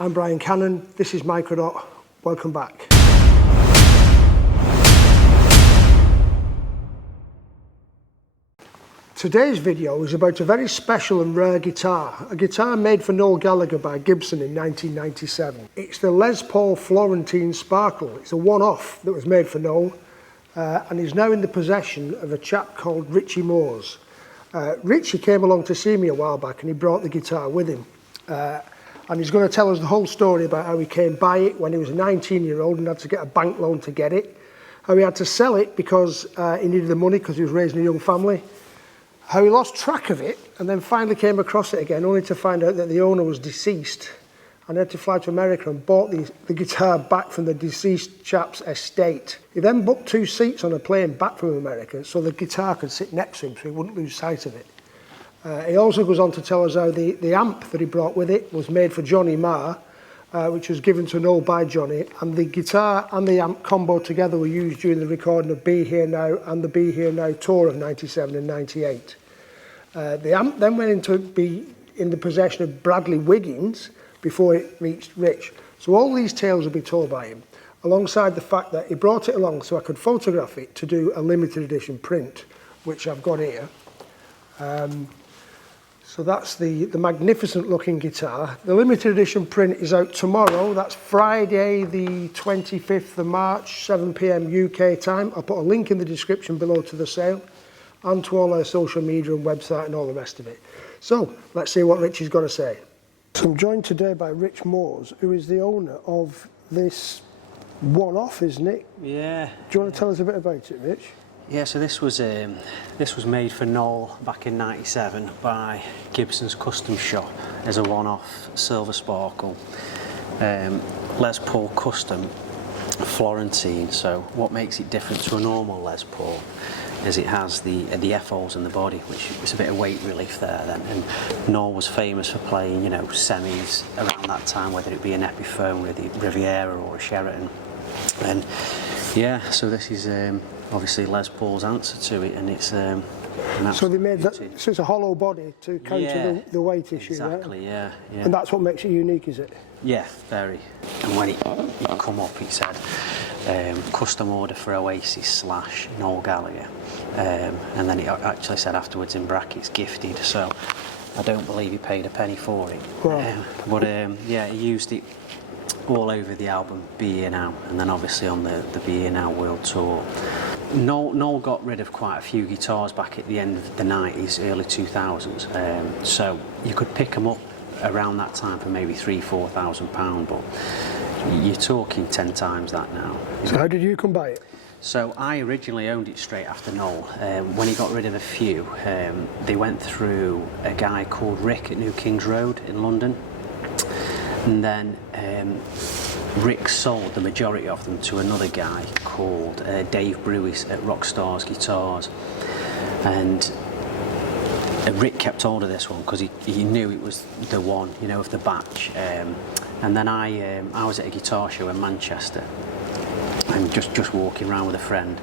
I'm Brian Cannon, this is Microdot, welcome back. Today's video is about a very special and rare guitar, a guitar made for Noel Gallagher by Gibson in 1997. It's the Les Paul Florentine Sparkle. It's a one-off that was made for Noel and is now in the possession of a chap called Richie Moores. Richie came along to see me a while back and he brought the guitar with him. And he's going to tell us the whole story about how he came by it when he was a 19-year-old and had to get a bank loan to get it, how he had to sell it because he needed the money because he was raising a young family, how he lost track of it and then finally came across it again only to find out that the owner was deceased and had to fly to America and bought the guitar back from the deceased chap's estate. He then booked 2 seats on a plane back from America so the guitar could sit next to him so he wouldn't lose sight of it. He also goes on to tell us how the amp that he brought with it was made for Johnny Marr, which was given to Noel by Johnny, and the guitar and the amp combo together were used during the recording of Be Here Now and the Be Here Now tour of 97 and 98. The amp then went into be in the possession of Bradley Wiggins before it reached Rich. So all these tales will be told by him, alongside the fact that he brought it along so I could photograph it to do a limited edition print, which I've got here. So that's the magnificent looking guitar. The limited edition print is out tomorrow. That's Friday the 25th of March, 7 PM UK time. I'll put a link in the description below to the sale and to all our social media and website and all the rest of it. So let's see what Richie's got to say. So I'm joined today by Rich Moores, who is the owner of this one-off, isn't it? Yeah. Do you want to tell us a bit about it, Rich? Yeah, so this was made for Noel back in '97 by Gibson's Custom Shop as a one-off silver sparkle. Les Paul Custom Florentine. So what makes it different to a normal Les Paul is it has the F-holes in the body, which is a bit of weight relief there then. And Noel was famous for playing, you know, semis around that time, whether it be an Epiphone with the Riviera or a Sheraton. And yeah, so this is obviously Les Paul's answer to it, and it's so they made that, so it's a hollow body to counter the weight issue, exactly, right? yeah. And that's what makes it unique, is it? Yeah, very. And when it come up, it said custom order for Oasis / Noel Gallagher, and then it actually said afterwards in brackets gifted. So I don't believe he paid a penny for it. Wow. But yeah, he used it all over the album Be Here Now, and then obviously on the Be Here Now World Tour. Noel got rid of quite a few guitars back at the end of the 90s, early 2000s, so you could pick them up around that time for maybe £3,000–4,000, but you're talking 10 times that now. So how did you come by it? So I originally owned it straight after Noel. When he got rid of a few, they went through a guy called Rick at New Kings Road in London, and then Rick sold the majority of them to another guy called Dave Brewis at Rockstars Guitars, and Rick kept hold of this one because he knew it was the one, you know, of the batch. And then I was at a guitar show in Manchester and just walking around with a friend,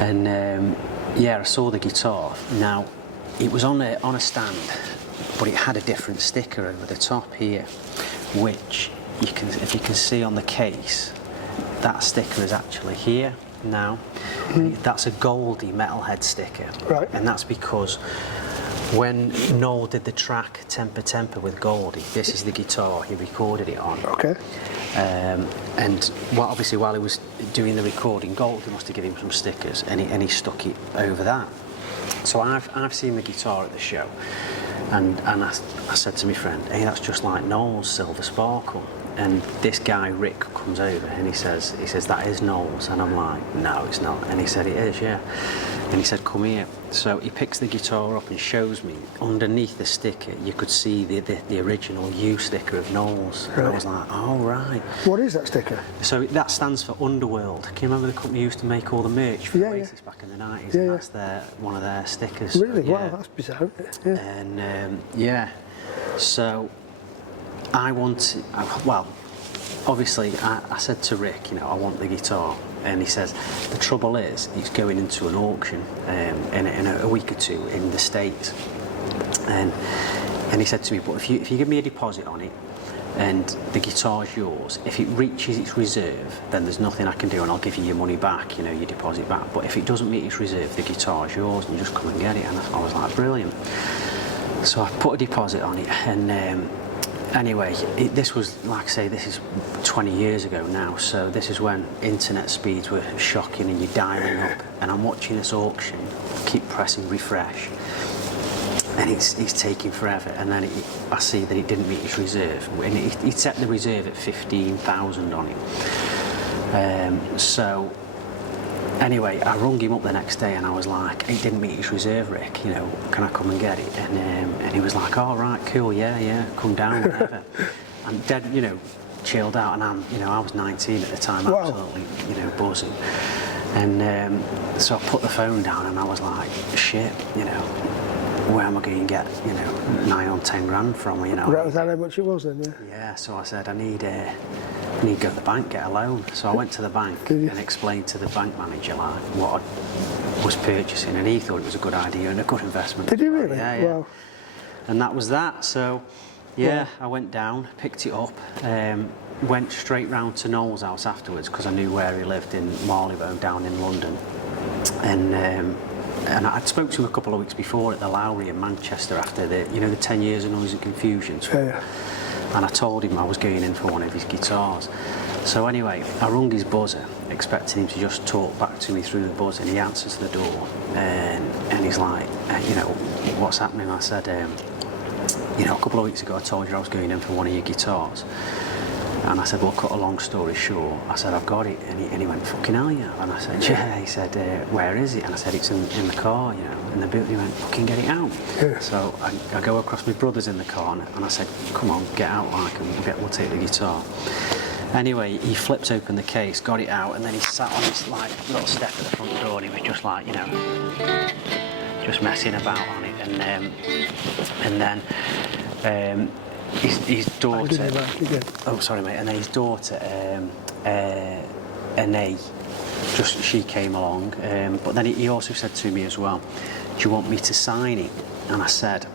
and yeah, I saw the guitar. Now it was on a stand, but it had a different sticker over the top here, which if you can see on the case, that sticker is actually here now. That's a Goldie metalhead sticker, right? And that's because when Noel did the track Temper Temper with Goldie, this is the guitar he recorded it on. Okay. And obviously while he was doing the recording, Goldie must have given him some stickers, and he stuck it over that. So I've seen the guitar at the show, and I said to my friend, hey, that's just like Noel's Silver Sparkle. And this guy Rick comes over and he says that is Noel's, and I'm like, no, it's not. And he said it is, yeah. And he said, come here. So he picks the guitar up and shows me underneath the sticker you could see the original U sticker of Noel's. Right. And I was like, oh right. What is that sticker? So that stands for Underworld. Can you remember the company used to make all the merch for Oasis back in the 90s? Yeah, and that's one of their stickers. Really? So, yeah. Wow, that's bizarre. Yeah. And yeah, so I wanted, well, obviously I said to Rick, you know, I want the guitar, and he says the trouble is it's going into an auction in a week or two in the States, and he said to me, but if you give me a deposit on it, and the guitar's yours. If it reaches its reserve, then there's nothing I can do, and I'll give you your money back, you know, your deposit back. But if it doesn't meet its reserve, the guitar's yours, and you just come and get it. And I was like, brilliant. So I put a deposit on it, and anyway, this was, like I say, this is 20 years ago now, so this is when internet speeds were shocking, and you're dialing up, and I'm watching this auction, keep pressing refresh, and it's taking forever, and then I see that it didn't meet its reserve, and he set the reserve at 15,000 on it. So anyway, I rung him up the next day, and I was like, it didn't meet its reserve, Rick, you know, can I come and get it? And he was like, all right, cool, yeah, come down, whatever. I'm dead, you know, chilled out, and I was 19 at the time, absolutely, you know, buzzing. And so I put the phone down, and I was like, shit, you know, where am I going to get, you know, 9 or 10 grand from, you know? Was that how much it was then, yeah? Yeah, so I said, I need to go to the bank, get a loan. So I went to the bank and explained to the bank manager like what I was purchasing, and he thought it was a good idea and a good investment. Did you really? Yeah. Wow. And that was that. So yeah, I went down, picked it up, went straight round to Noel's house afterwards because I knew where he lived in Marylebone down in London, and I'd spoke to him a couple of weeks before at the Lowry in Manchester after the 10 years of Noise and Confusion. Yeah. And I told him I was going in for one of his guitars. So anyway, I rung his buzzer, expecting him to just talk back to me through the buzzer, and he answers the door, and he's like, you know, what's happening? I said, you know, a couple of weeks ago I told you I was going in for one of your guitars. And I said, well, cut a long story short, I said, I've got it. And he went, fucking hell, yeah. And I said, yeah. He said, where is it? And I said, it's in the car, you know, in the boot. And he went, fucking get it out. Yeah. So I go across, my brother's in the car, and I said, come on, get out, like, and we'll take the guitar. Anyway, he flipped open the case, got it out, and then he sat on this, like, little step at the front door, and he was just like, you know, just messing about on it. And then his daughter, oh sorry mate, and then his daughter, Anae, she came along, but then he also said to me as well, do you want me to sign it? And I said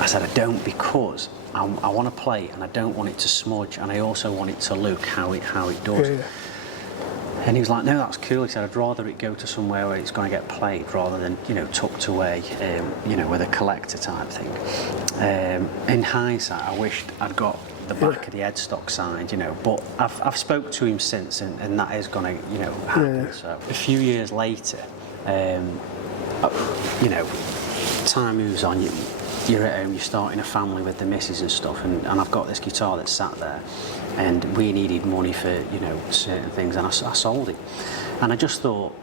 I don't, because I want to play and I don't want it to smudge, and I also want it to look how it does. Yeah. And he was like, no, that's cool. He said, I'd rather it go to somewhere where it's going to get played rather than, you know, tucked away, you know, with a collector type thing. In hindsight, I wished I'd got the back of the headstock signed, you know, but I've spoke to him since, and that is going to, you know, happen. Yeah. So a few years later, you know, time moves on. You're at home, you're starting a family with the missus and stuff, and I've got this guitar that sat there, and we needed money for, you know, certain things, and I sold it. And I just thought,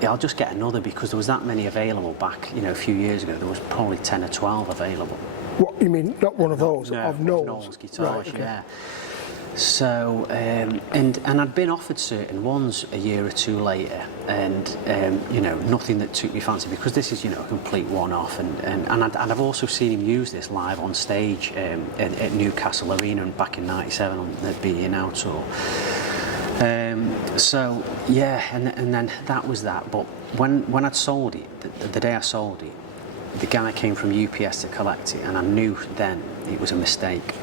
yeah, I'll just get another, because there was that many available back, you know, a few years ago. There was probably 10 or 12 available. What, you mean, not one of those? No, of Noel's? Noel's guitars, right, okay. yeah. So, and I'd been offered certain ones a year or two later, and you know, nothing that took me fancy, because this is, you know, a complete one-off, and I've also seen him use this live on stage at Newcastle Arena back in '97 on the Be Now tour. So yeah, and then that was that. But when I'd sold it, the day I sold it, the guy came from UPS to collect it, and I knew then it was a mistake.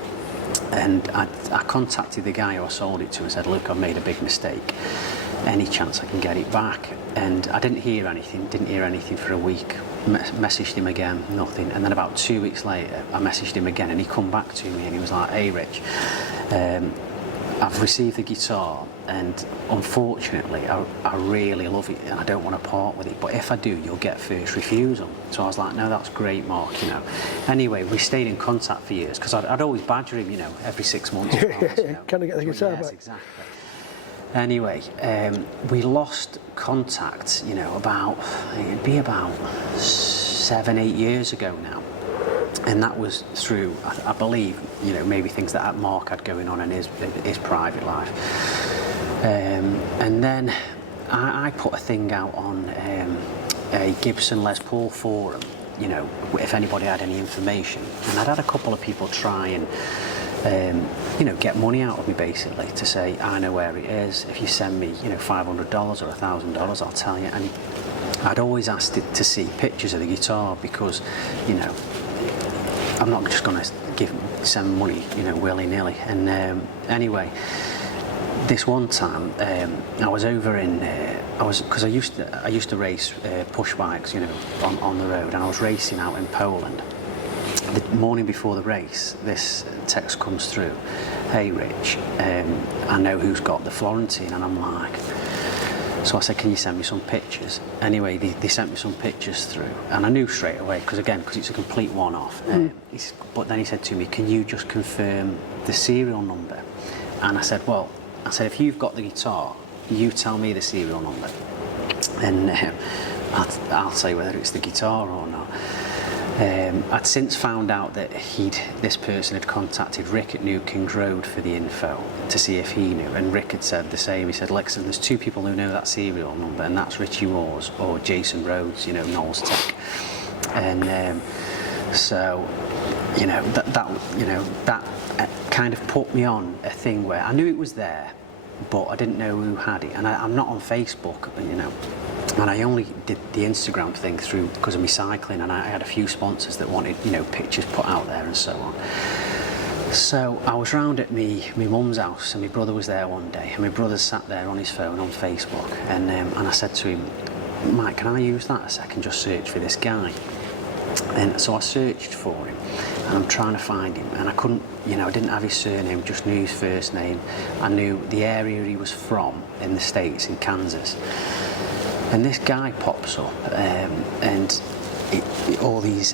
And I contacted the guy who I sold it to and said, look, I've made a big mistake. Any chance I can get it back? And I didn't hear anything for a week. Messaged him again, nothing. And then about 2 weeks later, I messaged him again, and he come back to me and he was like, hey Rich, I've received the guitar, and unfortunately I really love it and I don't want to part with it, but if I do, you'll get first refusal. So I was like, no, that's great, Mark, you know. Anyway, we stayed in contact for years, because I'd always badger him, you know, every 6 months. You know. Can I get the guitar yes, back? Exactly. Anyway, we lost contact, you know, it'd be about 7-8 years ago now. And that was through, I believe, you know, maybe things that Mark had going on in his private life. And then I put a thing out on a Gibson Les Paul forum, you know, if anybody had any information. And I'd had a couple of people try and, you know, get money out of me, basically, to say, I know where it is. If you send me, you know, $500 or $1,000, I'll tell you. And I'd always asked it to see pictures of the guitar, because, you know, I'm not just going to send money, you know, willy-nilly. And anyway, this one time I was over in because I used to race push bikes, you know, on the road, and I was racing out in Poland. The morning before the race, this text comes through, "Hey Rich, I know who's got the Florentine," and I'm like, so I said, "Can you send me some pictures?" Anyway, they sent me some pictures through, and I knew straight away, because it's a complete one-off. But then he said to me, "Can you just confirm the serial number?" And I said, if you've got the guitar, you tell me the serial number, and I'll say whether it's the guitar or not. I'd since found out that this person had contacted Rick at New Kings Road for the info to see if he knew, and Rick had said the same. He said, "Listen, there's two people who know that serial number, and that's Richie Wars or Jason Rhodes, you know, Noel's Tech." And so, you know, that kind of put me on a thing where I knew it was there, but I didn't know who had it. And I'm not on Facebook, you know, and I only did the Instagram thing through because of my cycling, and I had a few sponsors that wanted, you know, pictures put out there and so on. So I was round at my mum's house, and my brother was there one day, and my brother sat there on his phone on Facebook, and I said to him, "Mike, can I use that a second, just search for this guy?" And so I searched for him, and I'm trying to find him, and I couldn't, you know, I didn't have his surname, just knew his first name. I knew the area he was from in the States, in Kansas. And this guy pops up, and all these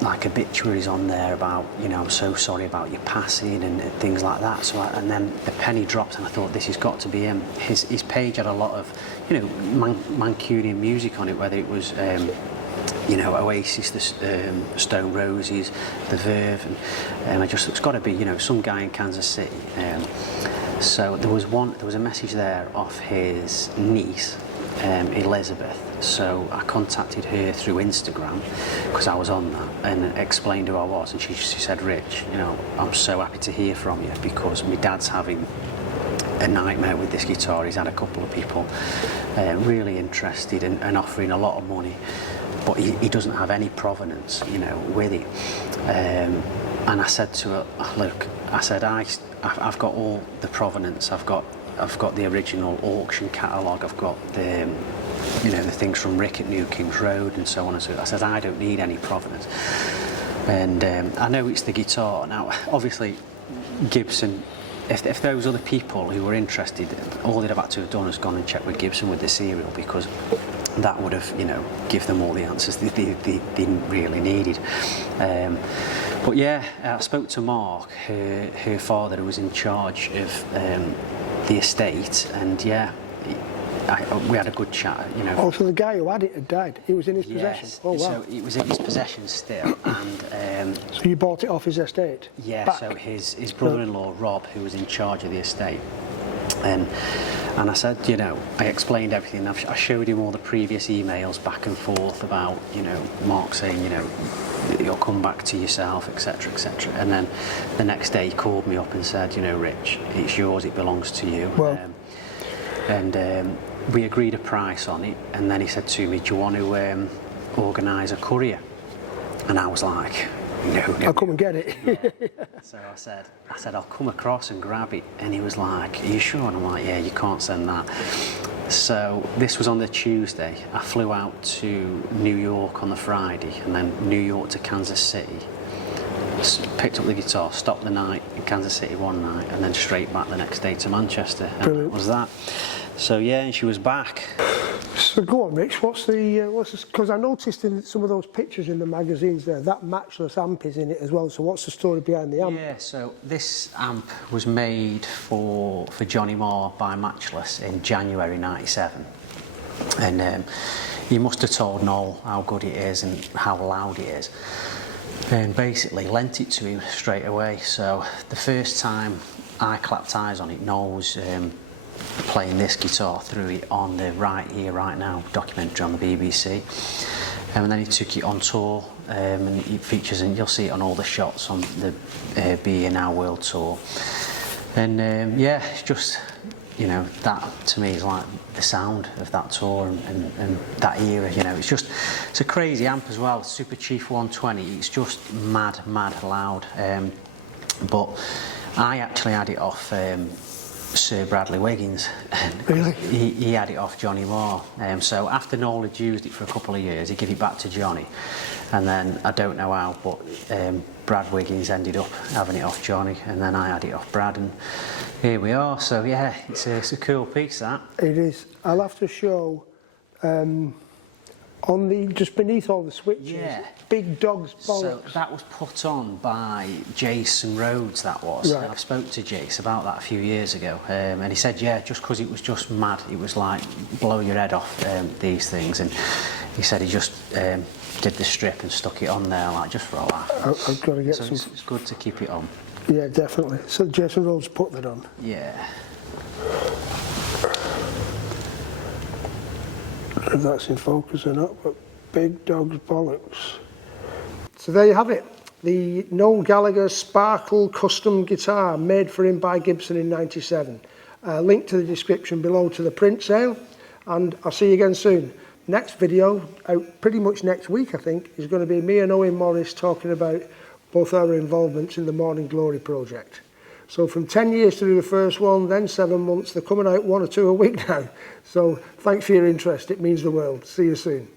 like obituaries on there about, you know, "I'm so sorry about your passing," and things like that. So and then the penny dropped, and I thought, this has got to be him. His page had a lot of, you know, Mancunian music on it, whether it was you know, Oasis, the Stone Roses, the Verve, and it's got to be, you know, some guy in Kansas City. So there was a message there off his niece, Elizabeth. So I contacted her through Instagram because I was on that, and explained who I was, and she said, "Rich, you know, I'm so happy to hear from you because my dad's having a nightmare with this guitar. He's had a couple of people really interested and offering a lot of money, but he doesn't have any provenance, you know, with it." And I said to her, "Look," I said, I've got all the provenance. I've got the original auction catalogue. I've got the, you know, the things from Rick at New Kings Road and so on and so on. I said, I don't need any provenance. And I know it's the guitar. Now, obviously, Gibson, if those other people who were interested, all they'd have had to have done is gone and checked with Gibson with the serial, because that would have, you know, give them all the answers they really needed. But yeah, I spoke to Mark, her father, who was in charge of the estate, and yeah, we had a good chat, you know. Oh, so the guy who had it had died? It was in his possession? Yes, Oh, wow. so it was in his possession still, and... so you bought it off his estate? Yeah, back? So his brother-in-law, Rob, who was in charge of the estate, and I said, you know, I explained everything. I showed him all the previous emails back and forth about, you know, Mark saying, you know, you'll come back to yourself, etc., etc. And then the next day he called me up and said, you know, Rich, it's yours, it belongs to you. Well, we agreed a price on it, and then he said to me, do you want to organise a courier? And I was like, no. I'll come and get it. Yeah. So I said, I'll come across and grab it. And he was like, are you sure? And I'm like, yeah, you can't send that. So this was on the Tuesday. I flew out to New York on the Friday, and then New York to Kansas City. Picked up the guitar, stopped the night in Kansas City one night, and then straight back the next day to Manchester. And brilliant. That was that. So yeah, and she was back. So go on, Rich, what's this? Because I noticed in some of those pictures in the magazines there, that matchless amp is in it as well. So what's the story behind the amp? Yeah, so this amp was made for Johnny Marr by Matchless in January '97. And he must have told Noel how good it is and how loud it is, and basically lent it to him straight away. So the first time I clapped eyes on it, Noel was playing this guitar through it on the Right Here, Right Now documentary on the BBC. And then he took it on tour, and it features, and you'll see it on all the shots on the Be Here Now World Tour. And yeah, it's just, you know, that to me is like the sound of that tour and that era, you know. It's a crazy amp as well, Super Chief 120. It's just mad loud. But I actually had it off Sir Bradley Wiggins. Really? He had it off Johnny Moore. So after Noel had used it for a couple of years, he gave it back to Johnny. And then, I don't know how, but Brad Wiggins ended up having it off Johnny, and then I had it off Brad, and here we are. So yeah, it's a cool piece, that. It is. I'll have to show on the, just beneath all the switches, Yeah. Big Dog's Bollocks. So that was put on by Jason Rhodes, that was. Right. I spoke to Jace about that a few years ago, and he said, yeah, just because it was just mad, it was like blow your head off, these things, and he said he just did the strip and stuck it on there, like, just for a laugh. I've got to get So some. it's good to keep it on. Yeah, definitely. So Jason Rhodes put that on. Yeah. If that's in focus or not, but Big Dog's Bollocks. So there you have it. The Noel Gallagher Sparkle custom guitar made for him by Gibson in '97. Link to the description below to the print sale, and I'll see you again soon. Next video, out pretty much next week I think, is going to be me and Owen Morris talking about both our involvements in the Morning Glory project. So from 10 years to do the first one, then 7 months, they're coming out 1 or 2 a week now. So thanks for your interest, it means the world. See you soon.